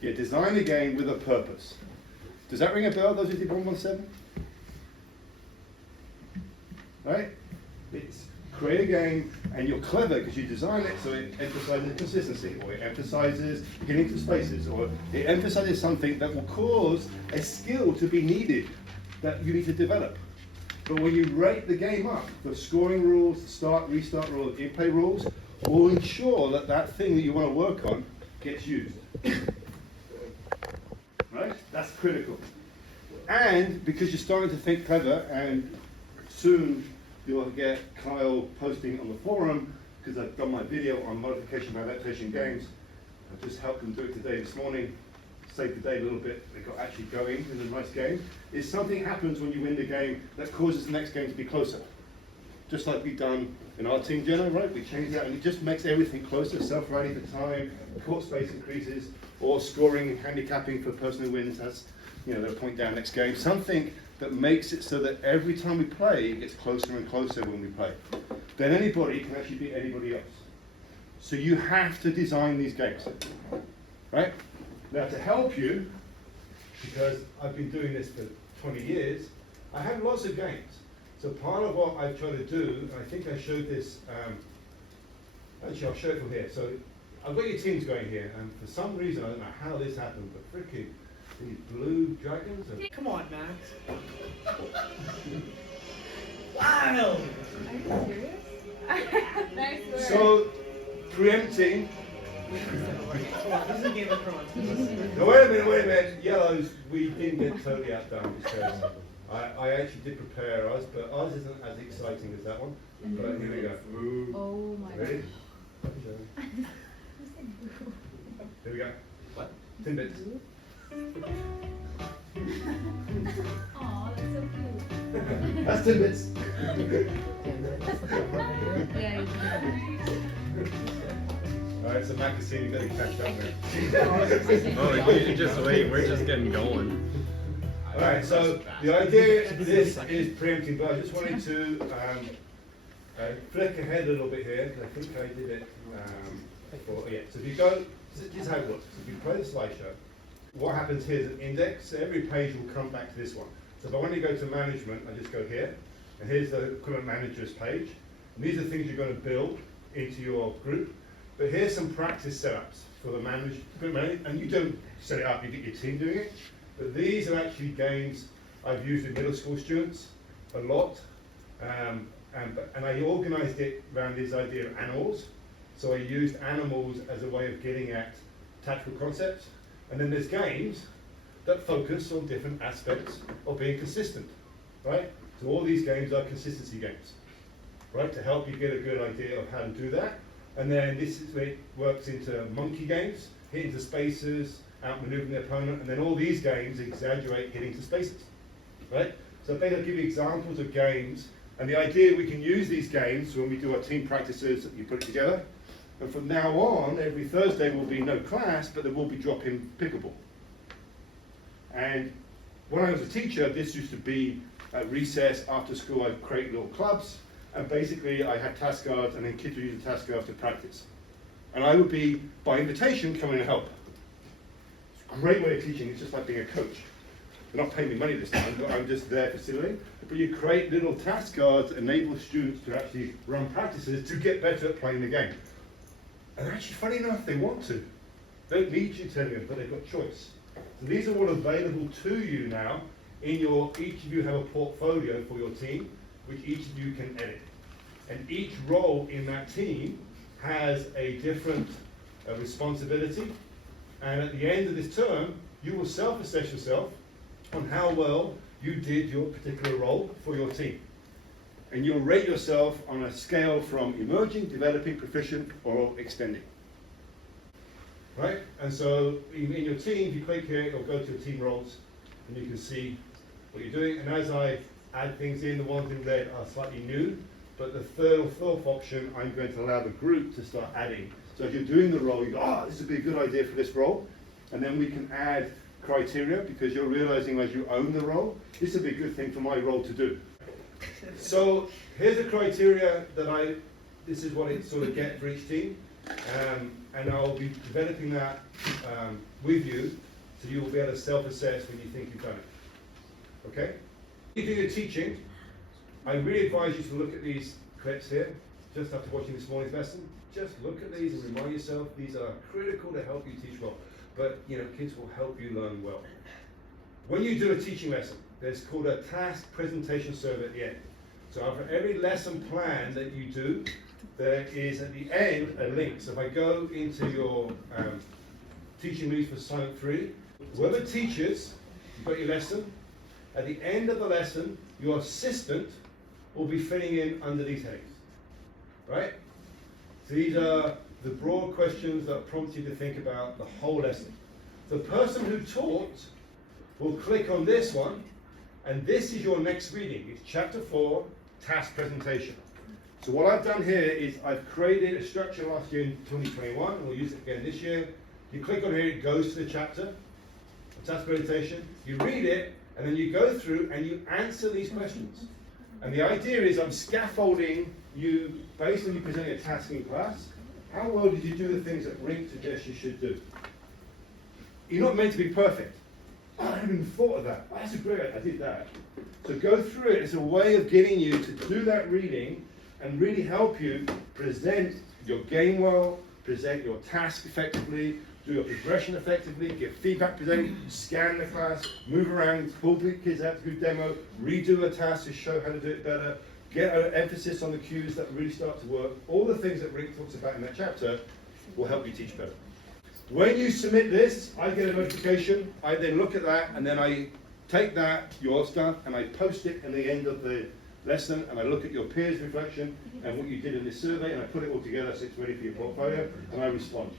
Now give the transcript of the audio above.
You design a game with a purpose. Does that ring a bell, those who did 117? Right? It's create a game, and you're clever because you design it so it emphasizes consistency, or it emphasizes getting to spaces, or it emphasizes something that will cause a skill to be needed that you need to develop. But when you rate the game up, the scoring rules, the start, restart rules, in-play rules, will ensure that that thing that you want to work on gets used. Right? That's critical. And because you're starting to think clever, and soon you'll get Kyle posting on the forum, because I've done my video on modification and adaptation games. I just helped them do it today, this morning. Saved the day a little bit. They got actually going. It was a nice game. Is something happens when you win the game that causes the next game to be closer. Just like we've done in our team, Jenna, right? We changed that and it just makes everything closer. Self-rally for time, court space increases, or scoring and handicapping for the person who wins has, their point down next game. Something that makes it so that every time we play, it gets closer and closer when we play. Then anybody can actually beat anybody else. So you have to design these games, right? Now to help you, because I've been doing this for 20 years, I have lots of games. So part of what I've tried to do, and I think I showed this, actually I'll show it from here. So I've got your teams going here, and for some reason, I don't know how this happened, but freaking these blue dragons. Come on, Max. Wow! Are you serious? Nice work. So preempting. This is a Game of Thrones. No, wait a minute. Yellows, we didn't get totally outdone because I actually did prepare ours, but ours isn't as exciting as that one. But here we go. Ooh. Oh my Ready? gosh. Here we go. What? Timbits. Aw, that's so cute. That's Timbits. Yeah, Alright, so Macassini, you better catch up now. Oh, you just wait, we're just getting going. Alright, so the idea of this is preempting, but I just wanted to flick ahead a little bit here, because I think I did it so if you go, this is how it works. If you play the slideshow, what happens here is an index, so every page will come back to this one. So if I want to go to management, I just go here, and here's the equipment managers page. And these are things you're going to build into your group. But here's some practice setups for the equipment, and you don't set it up, you get your team doing it. But these are actually games I've used with middle school students a lot. And I organized it around this idea of animals. So I used animals as a way of getting at tactical concepts. And then there's games that focus on different aspects of being consistent, right? So all these games are consistency games, right? To help you get a good idea of how to do that. And then this is where it works into monkey games, hitting to spaces, outmaneuvering the opponent, and then all these games exaggerate hitting to spaces, right? So I think I'll give you examples of games, and the idea we can use these games when we do our team practices, you put it together, and from now on, every Thursday will be no class, but there will be drop-in pickleball. And when I was a teacher, this used to be at recess, after school, I'd create little clubs, and basically I had task cards, and then kids would use the task cards to practice. And I would be, by invitation, coming to help. It's a great way of teaching, it's just like being a coach. They're not paying me money this time, but I'm just there facilitating. But you create little task cards, enable students to actually run practices to get better at playing the game. And actually, funny enough, they want to. They don't need you telling them, but they've got choice. So these are all available to you now. Each of you have a portfolio for your team, which each of you can edit. And each role in that team has a different responsibility. And at the end of this term, you will self-assess yourself on how well you did your particular role for your team. And you'll rate yourself on a scale from emerging, developing, proficient, or extending. Right? And so in your team, if you click here, it'll go to your team roles, and you can see what you're doing. And as I add things in, the ones in red are slightly new, but the third or fourth option, I'm going to allow the group to start adding. So if you're doing the role, you go, this would be a good idea for this role. And then we can add criteria, because you're realizing as you own the role, this would be a good thing for my role to do. So here's the criteria that this is what it sort of gets for each team. and I'll be developing that with you, so you will be able to self-assess when you think you've done it. Okay? If you do your teaching, I really advise you to look at these clips here, just after watching this morning's lesson. Just look at these and remind yourself these are critical to help you teach well. But kids will help you learn well. When you do a teaching lesson, there's called a task presentation survey at the end. So after every lesson plan that you do, there is at the end a link. So if I go into your teaching leads for Silent 3, whoever teaches, you've got your lesson. At the end of the lesson, your assistant will be filling in under these headings. Right? So these are the broad questions that prompt you to think about the whole lesson. The person who taught will click on this one, and this is your next reading. It's chapter 4, task presentation. So what I've done here is I've created a structure last year in 2021, and we'll use it again this year. You click on here, it goes to the chapter, the task presentation. You read it, and then you go through and you answer these questions. And the idea is I'm scaffolding you based on you presenting a task in class. How well did you do the things that Rink suggests you should do? You're not meant to be perfect. Oh, I haven't even thought of that. Oh, that's a great, I did that. So go through it as a way of getting you to do that reading and really help you present your game well, present your task effectively, do your progression effectively, get feedback presented, scan the class, move around, pull the kids out to do demo, redo a task to show how to do it better, get an emphasis on the cues that really start to work. All the things that Rick talks about in that chapter will help you teach better. When you submit this, I get a notification. I then look at that, and then I take that, your stuff, and I post it in the end of the lesson, and I look at your peers' reflection and what you did in this survey, and I put it all together so it's ready for your portfolio, and I respond.